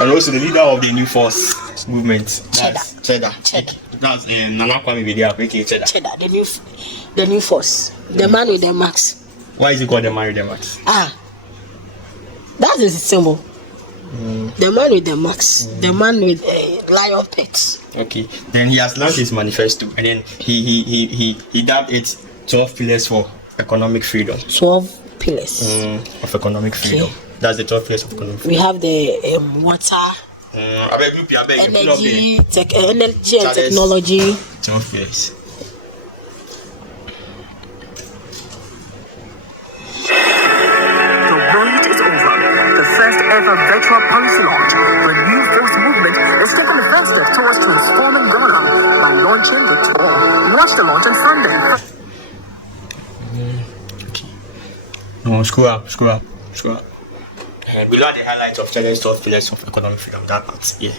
And also the leader of the New Force movement. Cheddar. That's Nana Kwame Bediako, aka Cheddar. Cheddar, the New Force. The man with the max. Why is he called the man with the max? That is his symbol. The man with the max. The man with lion pets. Okay. Then he has launched his manifesto, and then he dubbed it 12 pillars for economic freedom. 12 pillars of economic freedom. Okay. That's the 12 pillars of economic freedom. We have the water, energy and technology. 12 pillars. Ever virtual policy launch, the New Force movement is taking the first step towards transforming Ghana by launching the tour. Watch the launch on Sunday. No, screw up. Below are the highlights of Cheddar's 12 pillars of economic freedom. That part, yeah.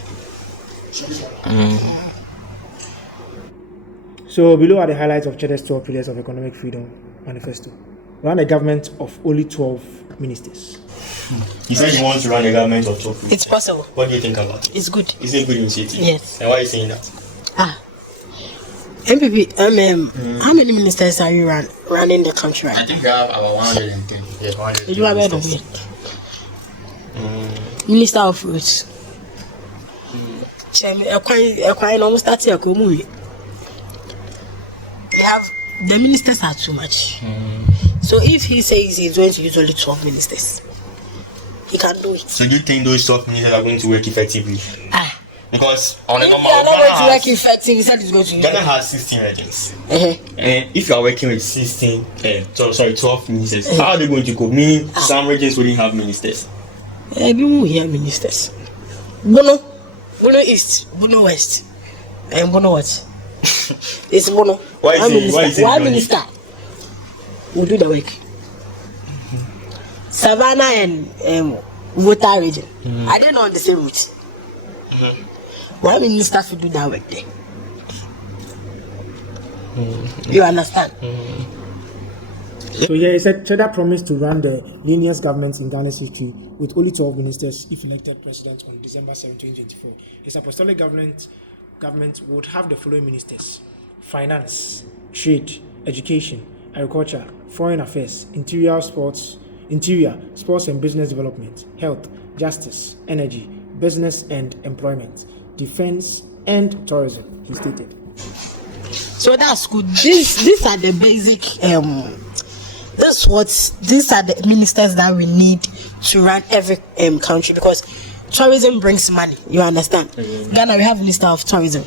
So below are the highlights of Cheddar's 12 pillars of economic freedom manifesto. Run a government of only 12 ministers. He said he wants to run a government of 12 ministers. It's possible. What do you think about it? It's good. Is it good initiative? Yes. And why are you saying that? MPP, how many ministers are you running the country right? I think we have about 110. Yes, 110. Did you have heard of it? Minister of Roads. Chairman, almost 30 movie. The ministers are too much. So if he says he's going to use only 12 ministers, he can do it. So do you think those 12 ministers are going to work effectively? Because on a normal Ghana has 16 regions. And if you are working with 12 ministers, how are they going to go? Meaning some regions wouldn't have ministers. Everyone will have ministers. Bono East, Bono West, and Bono what? It's Bono. Why minister will do the work. Savannah and Water region. Are they not on the same route? Why minister should do that work there? You understand? So yeah, he said Cheddar promised to run the leanest government in Ghana's history with only 12 ministers if elected president on December 7, 2024. His apostolic government would have the following ministers: finance, trade, education, agriculture, foreign affairs, interior, sports and business development, health, justice, energy, business and employment, defense and tourism, he stated. So that's good. These are the basic these are the ministers that we need to run every country, because tourism brings money. You understand? Ghana, we have a minister of tourism.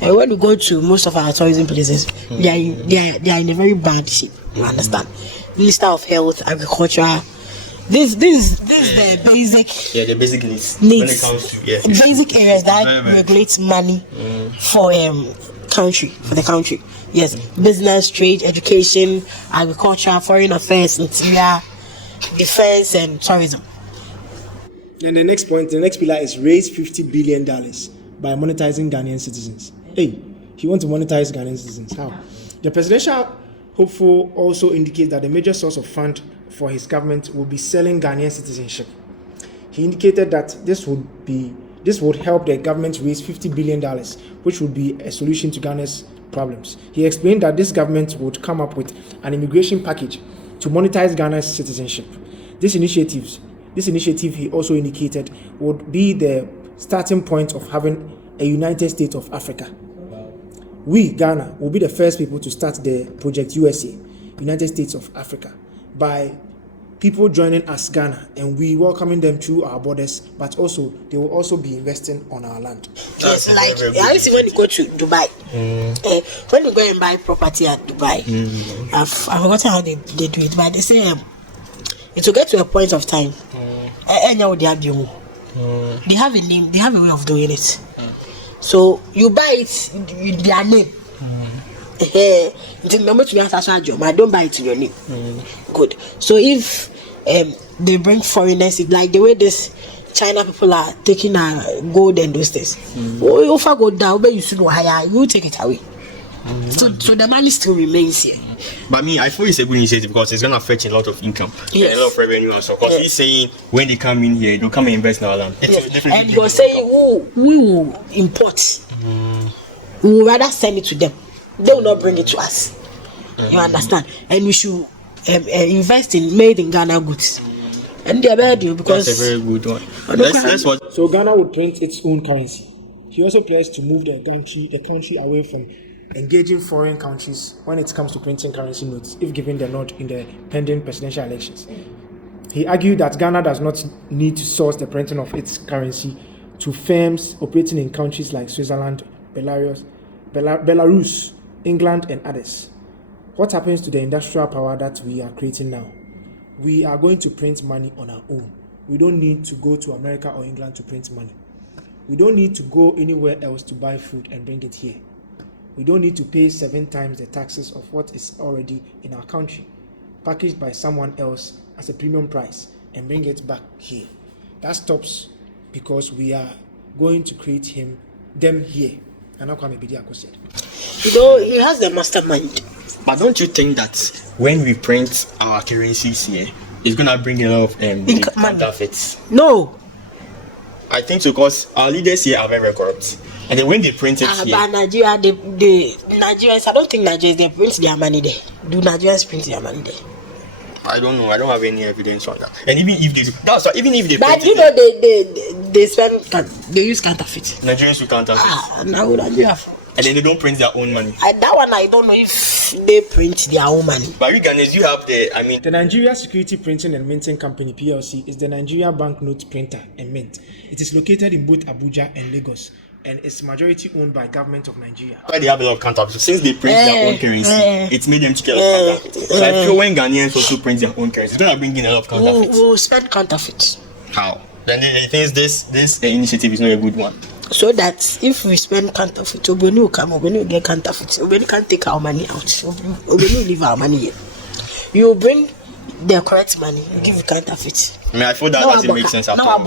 And when we go to most of our tourism places, they are in a very bad shape. You understand? Minister of Health, Agriculture. This is the basic. Yeah, the basic needs. When it comes to basic areas that regulate money for the country. Yes, business, trade, education, agriculture, foreign affairs, interior, defense, and tourism. And the next pillar is raise $50 billion by monetizing Ghanaian citizens. He wants to monetize Ghanaian citizens. How? The presidential hopeful also indicates that the major source of fund for his government will be selling Ghanaian citizenship. He indicated that this would help the government raise $50 billion, which would be a solution to Ghana's problems. He explained that this government would come up with an immigration package to monetize Ghana's citizenship. This initiative, he also indicated, would be the starting point of having a United States of Africa. We, Ghana, will be the first people to start the Project USA, United States of Africa, by people joining us, Ghana, and we welcoming them through our borders, but also they will also be investing on our land. Yes, like I see when you go to Dubai, when you go and buy property at Dubai, I've forgotten how they do it, but they say it will get to a point of time, and now they have a name, they have a way of doing it. So you buy it with their name. I don't buy it in your name. Good. So if they bring foreigners, like the way this China people are taking gold and those things, if I go down, but you should know higher, you take it away. So the money still remains here. But me, I feel it's a good initiative because it's gonna fetch a lot of income, Yes. and a lot of revenue, and so. Because he's saying when they come in here, they'll come and invest in our land. It will definitely And give you're them saying, income. we will import. We will rather send it to them. They will not bring it to us. You understand? And we should invest in made in Ghana goods. And they're bad because That's a very good one. Let's watch. So Ghana would print its own currency. He also pledged to move the country away from engaging foreign countries when it comes to printing currency notes, if given the nod in the pending presidential elections. He argued that Ghana does not need to source the printing of its currency to firms operating in countries like Switzerland, Belarus, England, and others. What happens to the industrial power that we are creating now? We are going to print money on our own. We don't need to go to America or England to print money. We don't need to go anywhere else to buy food and bring it here. We don't need to pay 7 times the taxes of what is already in our country, packaged by someone else as a premium price, and bring it back here. That stops because we are going to create them here. And how Kwame Bediako said. He has the mastermind. But don't you think that when we print our currencies here, it's gonna bring a lot of counterfeits? No. I think so because our leaders here are very corrupt, and then when they print it here, But Nigeria, the Nigerians, I don't think Nigerians they print their money there. Do Nigerians print their money there? I don't know. I don't have any evidence on that. And even if they, that's why, even if they, But print you it, know they use counterfeit. Nigerians will counterfeit, Now Nigeria. and then they don't print their own money. That one I don't know if they print their own money. But you Ghanaians, you have The Nigeria Security Printing and Minting Company (PLC) is the Nigeria banknote printer and mint. It is located in both Abuja and Lagos, and is majority owned by government of Nigeria. why they have a lot of counterfeits. Since they print their own currency, it's made them to get a lot of counterfeits. So I feel when Ghanaians also print their own currency, it's gonna bring in a lot of counterfeits. We'll spend counterfeit. How? Then they think this initiative is not a good one. So that if we spend counterfeit, Oboni will come, Oboni will get counterfeit. Oboni can't take our money out. Oboni will leave our money here. You will bring the correct money, you give you counterfeit. I mean, I feel that doesn't make sense at all.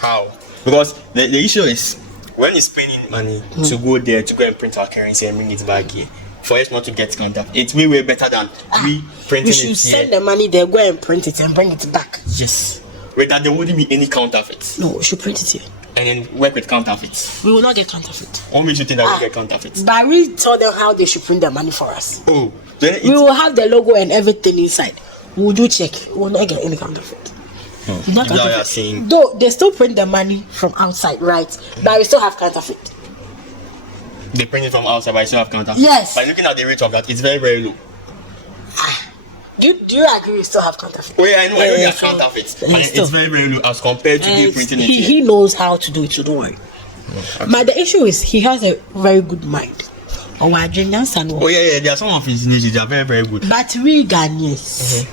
How? Because the issue is when you're spending money to go there to go and print our currency and bring it back here, for us not to get counterfeit, it's way better than we printing We it should here. send the money there, go and print it and bring it back. Yes. Where that there wouldn't be any counterfeits. No, we should print it here. And then work with counterfeits. We will not get counterfeit. What makes you think that we get counterfeits? But we told them how they should print the money for us. Oh, then We will have the logo and everything inside. We will do check. We will not get any counterfeit. Not Now counterfeit. you're saying Though they still print the money from outside, right? But we still have counterfeit. they print it from outside, but I still have counterfeit. Yes. By looking at the rate of that, it's very low. Do you agree we still have counterfeit? Oh yeah, I know they are so- counterfeits, and and still- it's very low as compared to the printing it here. he knows how to do it, so don't worry. But the issue is he has a very good mind. Oh, I drink and Oh yeah, there are some of his initiatives that are very good. But we Ghanaians,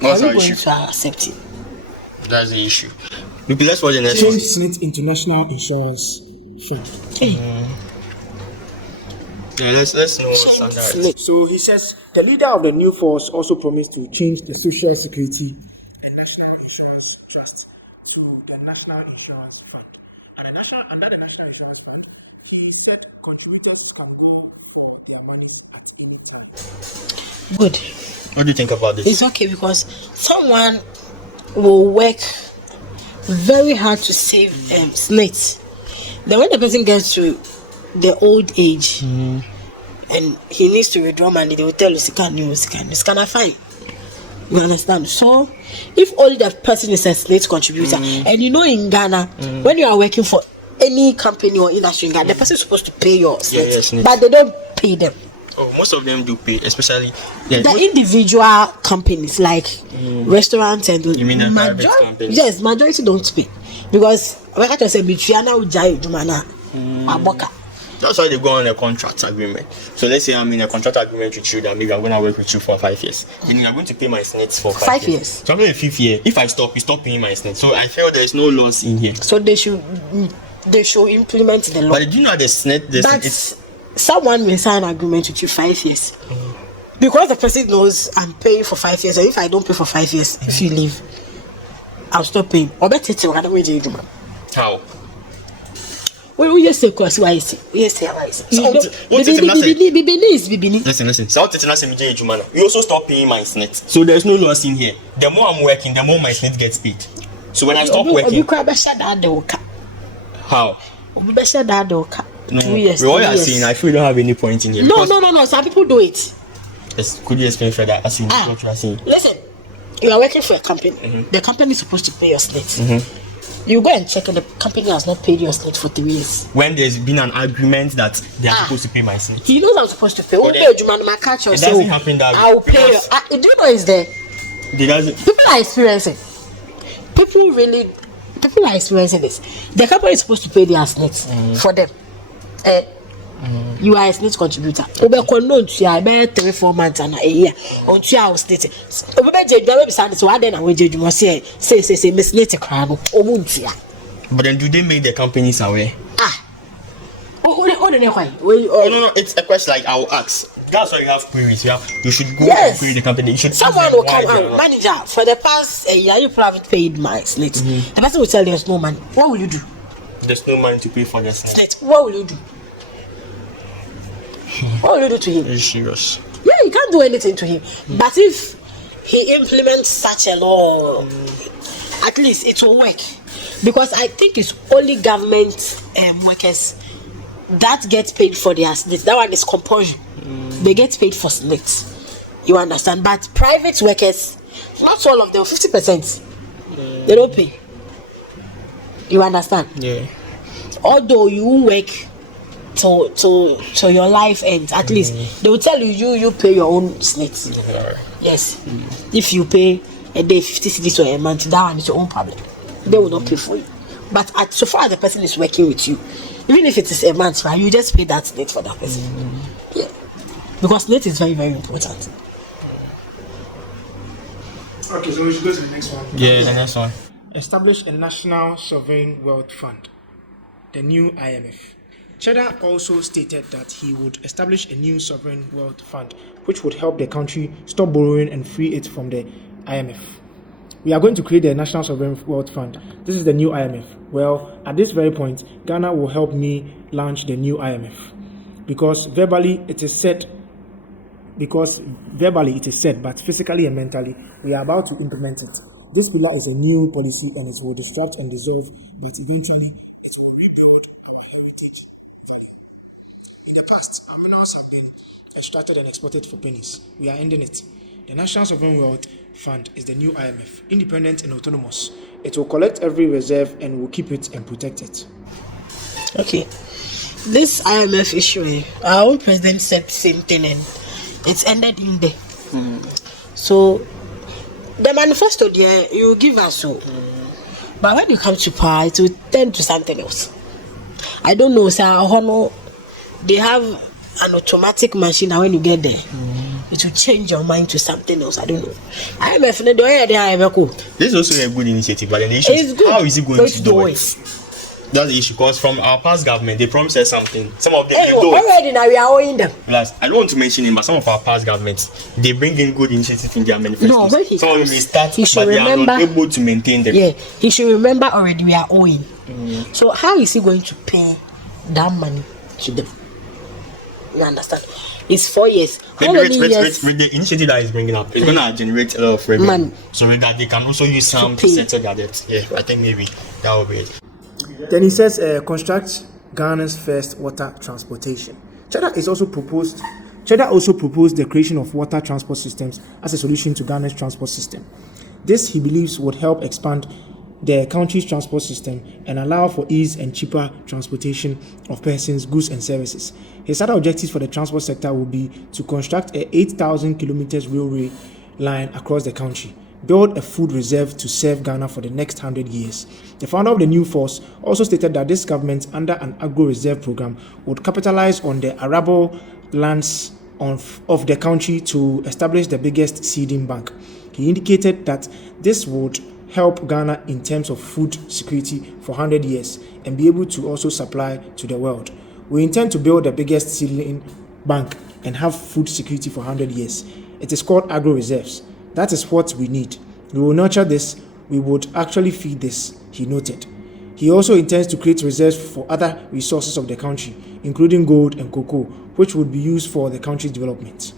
What's are our we going issue? to accept it? That's the issue. Look, let's watch the next Change one. SNIT into National Insurance Fund. Yeah, let's know what's under it. Snake. So he says the leader of the new force also promised to change the Social Security and National Insurance Trust to the National Insurance Fund. Under the National Insurance Fund, he said contributors can go for their money at any time. Good. What do you think about this? It's okay because someone will work very hard to save snakes. Then when the person gets to the old age and he needs to withdraw money, they will tell you, it's kind of fine. You understand? So, if only the person is a snake contributor, and you know in Ghana, when you are working for any company or industry in Ghana, the person is supposed to pay your snakes, snakes. but they don't pay them. Oh, most of them do pay, especially The individual companies like restaurants and You mean the private companies? Yes, majority don't pay because I can say Bitriana Ujai Jumana Aboka. That's why they go on a contract agreement. So let's say I'm in a contract agreement with you that maybe I'm going to work with you for 5 years. And you're going to pay my snets for 5 5 years. So I'm in the 5th year. If I stop, you stop paying my snets. So I feel there's no loss in here. So they should implement the law. But did you know the snet, But it's someone will sign an agreement with you 5 years. Because the person knows I'm paying for 5 years, and if I don't pay for 5 years, if you leave, I'll stop paying. Or better, I don't wait. how? we just say course why is it? We say why is it? Listen. So you also stop paying my SNET. So there's no loss in here. The more I'm working, the more my SNET gets paid. So when I stop working, how? No, what you are saying, I feel you don't have any point in here. No. Some people do it. Yes, could you explain further? What you are saying? Listen, you are working for a company. The company is supposed to pay your SNET. You go and check, and the company has not paid your SNET for 3 years. When there's been an agreement that they are supposed to pay my SNET. He knows I'm supposed to pay. It doesn't happen that way. I will pay you. Do you know it's there? People are experiencing. People are experiencing this. The company is supposed to pay their SNET for them. You are a SNET contributor. You 3-4 months and a year. On 2 hours SNET. So why then I will say Miss SNET crown. But then do they make the companies aware? No, it's a question like I will ask. That's why you have queries. You should go and query the company. Someone will come out, manager. For the past year, you haven't paid my SNET. The person will tell you there's no money. What will you do? There's no money to pay for the SNET. What will you do? What will you do to him? Very serious. Yeah, you can't do anything to him. But if he implements such a law, at least it will work. Because I think it's only government workers that get paid for their SNET. That one is compulsion. They get paid for SNET. You understand? But private workers, not all of them, 50%, they don't pay. You understand? Yeah. Although you work to your life ends, at least they will tell you pay your own SNET. Yes. If you pay a day 50 cedis or a month, that one is your own problem. They will not pay for you. But so far as the person is working with you, even if it is a month, right, you just pay that SNET for that person. Yeah. Because SNET is very, very important. Okay, so we should go to the next one. Yeah, the next one. Establish a National Sovereign Wealth Fund, the new IMF. Cheddar also stated that he would establish a new sovereign wealth fund, which would help the country stop borrowing and free it from the IMF. We are going to create a National Sovereign Wealth Fund. This is the new IMF. Well, at this very point, Ghana will help me launch the new IMF. Because verbally it is said, but physically and mentally, we are about to implement it. This pillar is a new policy and it will disrupt and dissolve, but eventually it will rebuild our heritage. In the past, our minerals have been extracted and exported for pennies. We are ending it. The National Sovereign Wealth Fund is the new IMF, independent and autonomous. It will collect every reserve and will keep it and protect it. Okay. This IMF issue, our own president said the same thing and it's ended in there. So, the manifesto there, you give us so. But when you come to power, it will turn to something else. I don't know, sir. They have an automatic machine, and when you get there, it will change your mind to something else. I don't know. IMF, this is also a good initiative, but then the issue is how is it going to do it? That's the issue, because from our past government, they promised us something. Some of them don't. Already now we are owing them. Plus, I don't want to mention it, but some of our past governments, they bring in good initiatives in their manifestos. No, when some of them may start, but they are not able to maintain them. Yeah, he should remember already we are owing. So how is he going to pay that money to them? You understand? It's 4 years. How many years? With the initiative that is bringing up, it's going to generate a lot of revenue, so that they can also use some to settle their debt. Yeah, I think maybe that will be it. Then he says, construct Ghana's first water transportation. Cheddar also proposed the creation of water transport systems as a solution to Ghana's transport system. This, he believes, would help expand the country's transport system and allow for ease and cheaper transportation of persons, goods, and services. His other objectives for the transport sector will be to construct a 8,000 kilometers railway line across the country, build a food reserve to serve Ghana for the next 100 years. The founder of the new force also stated that this government, under an agro-reserve program, would capitalize on the arable lands of the country to establish the biggest seeding bank. He indicated that this would help Ghana in terms of food security for 100 years and be able to also supply to the world. We intend to build the biggest seedling bank and have food security for 100 years. It is called agro-reserves. That is what we need. We will nurture this. We would actually feed this, he noted. He also intends to create reserves for other resources of the country, including gold and cocoa, which would be used for the country's development.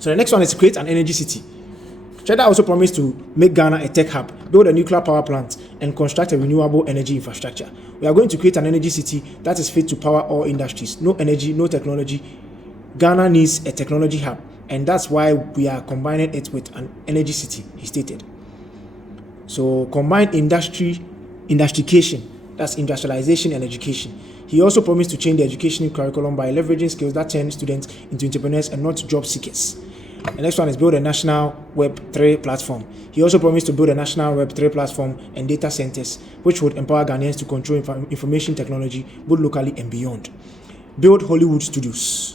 So the next one is to create an energy city. Cheddar also promised to make Ghana a tech hub, build a nuclear power plant, and construct a renewable energy infrastructure. We are going to create an energy city that is fit to power all industries. No energy, no technology. Ghana needs a technology hub, and that's why we are combining it with an energy city, he stated. So combine industrification, that's industrialization and education. He also promised to change the education curriculum by leveraging skills that turn students into entrepreneurs and not job seekers. The next one is build a national Web3 platform. He also promised to build a national Web3 platform and data centers, which would empower Ghanaians to control information technology both locally and beyond. Build Hollywood studios.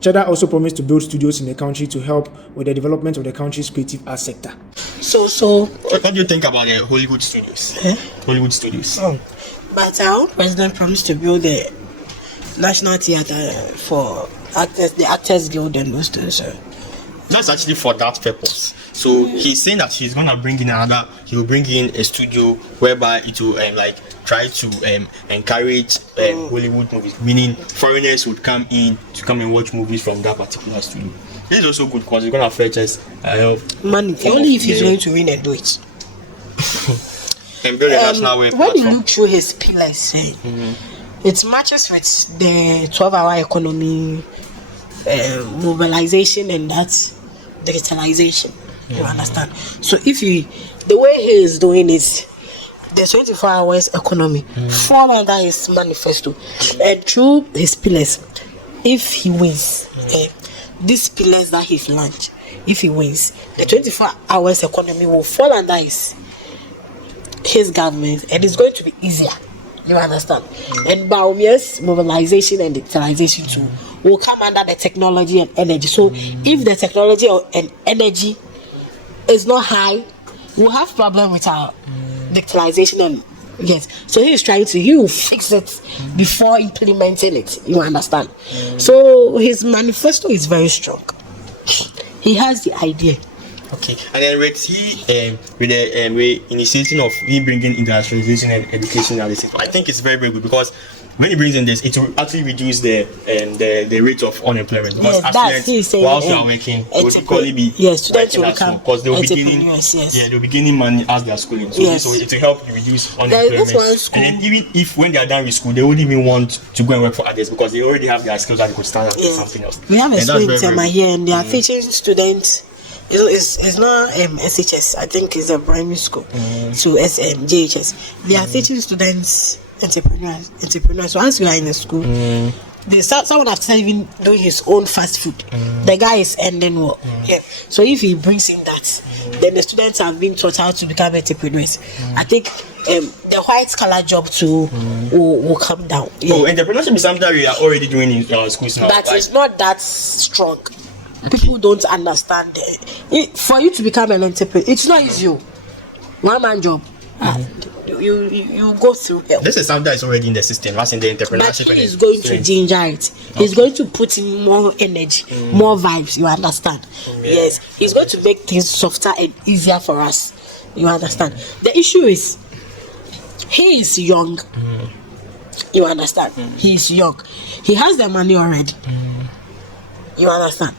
Cheddar also promised to build studios in the country to help with the development of the country's creative arts sector. So what do you think about the Hollywood studios? Hollywood studios. But our president promised to build a national theater for actors, the Actors Guild and those things. That's actually for that purpose. So he's saying that he's gonna bring in he will bring in a studio whereby it will try to encourage Hollywood movies, meaning foreigners would come in to come and watch movies from that particular studio. This is also good because it's gonna fetch us money. Only if he's going to win and do it. And build a national web when platform. you look through his pillars, it matches with the 12-hour economy, mobilization, and that's digitalization. You understand? So if the way he is doing it, the 24 hours economy fall under his manifesto, and through his pillars, if he wins, these pillars that he's launched, if he wins, the 24 hours economy will fall under his government, and it's going to be easier. You understand? And Baumia's mobilization and digitalization too will come under the technology and energy. So if the technology and energy is not high, we'll have problem with our digitalization and yes. So he will fix it before implementing it. You understand? So his manifesto is very strong. He has the idea. Okay, and then with the initiation of him bringing internationalization and education at the same time, I think it's very, very good because when he brings in this, it will actually reduce the rate of unemployment. Because students, whilst they are working, will equally be students will become because they'll be gaining they'll be gaining money as they are schooling. So this will, it will help reduce unemployment. And then even if when they are done with school, they wouldn't even want to go and work for others because they already have their skills and they could stand up for something else. We have a school in Tema here, and they are teaching students. It's not SHS. I think it's a primary school. So JHS. They are teaching students entrepreneurs. So once you are in a school, someone has even doing his own fast food. The guy is ending work. So if he brings in that, then the students have been taught how to become entrepreneurs. I think the white collar job too will come down. Entrepreneurship is something that we are already doing in our schools now. But it's not that strong. People don't understand it. For you to become an entrepreneur, it's not easy. One man job. You go through. This is something that is already in the system. That's in the entrepreneurship. But he's going to ginger it. He's going to put in more energy, more vibes. You understand? Yes. He's going to make things softer and easier for us. You understand? The issue is he is young. You understand? He is young. He has the money already. You understand?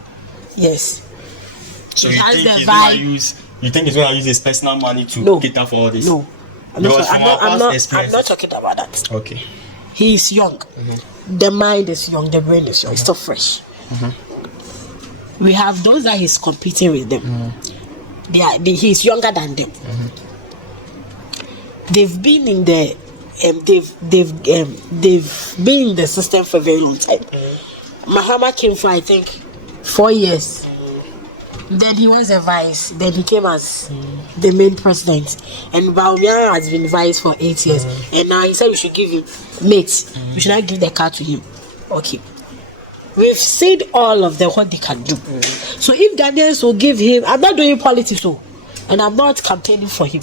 Yes. So you think he's gonna use his personal money to cater for all this? No. I'm not talking about that. Okay. He is young. The mind is young, the brain is young, it's still fresh. We have those that he's competing with them. He's younger than them. They've been in the they've been in the system for a very long time. Mahama came for I think 4 years. Then he was a vice. Then he came as the main president. And Baumia has been vice for 8 years. And now he said we should give him mates. We should not give the car to him. Okay. We've said all of them what they can do. So if Ghanaians will give him, I'm not doing politics, and I'm not campaigning for him.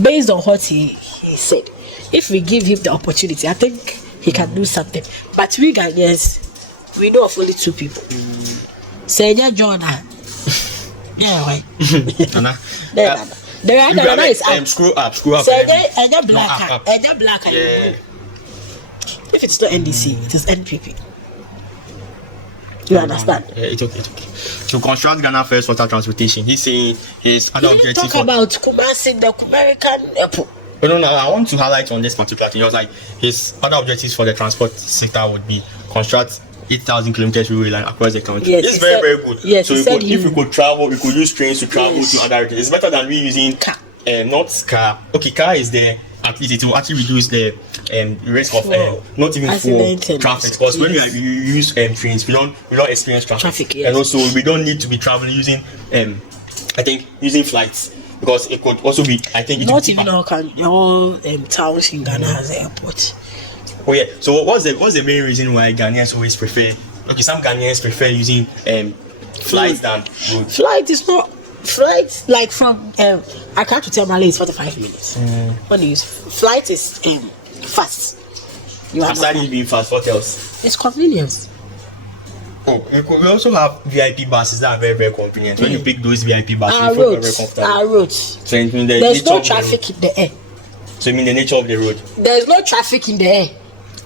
Based on what he said, if we give him the opportunity, I think he can do something. But we Ghanaians, we know of only 2 people. Senya Jonah. Yeah, right. The other is up. Screw up. So they're black. up. They're black. Yeah. If it's not NDC, it is NPP. You understand? Yeah, it's okay. To construct Ghana first water transportation, he's saying his other objective. Talk about Kumasi, the American airport. No, I want to highlight on this particular thing. He was like, his other objectives for the transport sector would be construct 8,000 kilometers railway line across the country. Yes, it's very good. Yes, so if we could travel, we could use trains to travel to other regions. It's better than we using car. Not car. Okay, car is there. At least it will actually reduce the risk of not even for traffic. Because when we use trains, we don't experience traffic. Yes. And also we don't need to be traveling using I think using flights. Because it could also be, I think, not even all towns in Ghana has an airport. Oh yeah. So what's the main reason why Ghanaians always prefer? Okay, some Ghanaians prefer using flights than road. Flight like from Accra to Tamale is 45 minutes. When you use flight is fast. Aside it being fast, what else? It's convenience. Oh, we also have VIP buses that are very convenient. When you pick those VIP buses, you feel very comfortable. Our roads. So it means there's no traffic in the air. So you mean the nature of the road? There's no traffic in the air.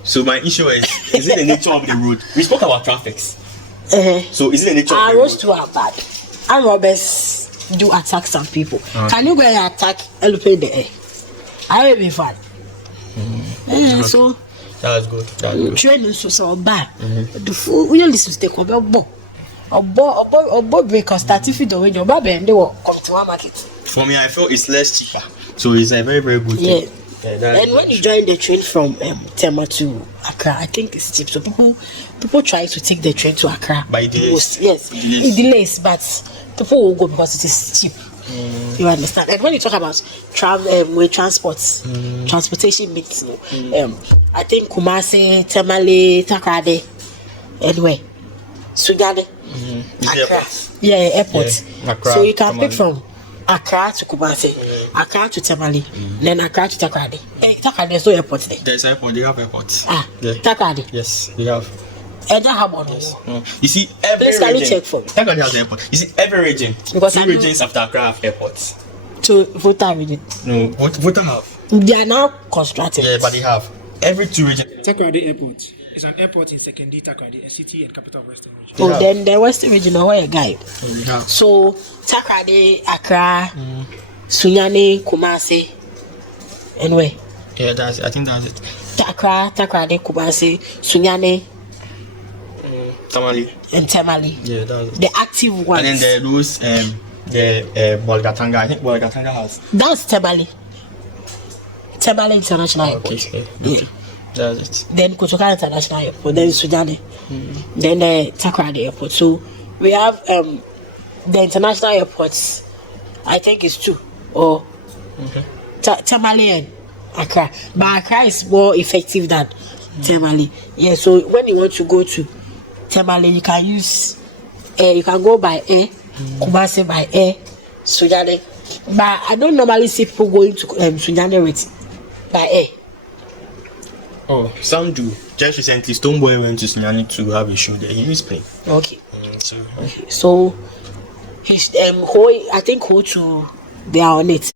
So my issue is it the nature of the road? We spoke about traffics. So is it the nature of the road? Our roads too are bad. Armed robbers do attack some people. Okay. Can you go and attack elephant in the air? I will be fine. So that's good. Training so bad. The fool we only mistake about break or start if you don't your baby and they will come to our market. For me, I feel it's less cheaper. So it's a very good thing. And when you join the train from Tema to Accra, I think it's cheap. So people try to take the train to Accra. But it delays. Yes, it delays, but people will go because it is cheap. You understand? And when you talk about travel with transportation means I think Kumasi, Tamale, Takrade, anyway, Sugade, Accra. Airport. Accra, so you can Tamale. pick from Accra to Kumasi, Accra to Tamale, then Accra to Takrade. Takrade, there's no airport there. There's airport. They have airports. Takrade. Yes, they have. And that have one. You see, every Please, can you check for me? Takrade has airport. You see, every region. Because two regions after Accra have airports. To Vota region. No, Vota have. They are now constructed. Yeah, but they have. Every two regions. Takrade Airport is an airport in Sekondi, Takrade, a city and capital of Western region. Oh, then the Western region, where a guy. Yeah. So Takrade, Accra, Sunyani, Kumasi, anyway. Yeah, I think that's it. Accra, Takrade, Kumasi, Sunyani, Tamale. and Tamale. Yeah, that's it. The active ones. And then those the Bolgatanga. I think Bolgatanga has. That's Tamale. Tamale International Airport. Okay. That's it. Then Kotoka International Airport. Then Sunyani. Then the Takrade Airport. So we have the international airports. I think it's two or Tamale and Accra. But Accra is more effective than Tamale. Yeah. So when you want to go to Tamale, you can use you can go by air, Kumasi by air, Sunyani. But I don't normally see people going to Sunyani with by air. Oh, some do. Just recently, Stoneboy went to Sunyani to have a show there. He was playing. Okay. So So his I think who to they are on it.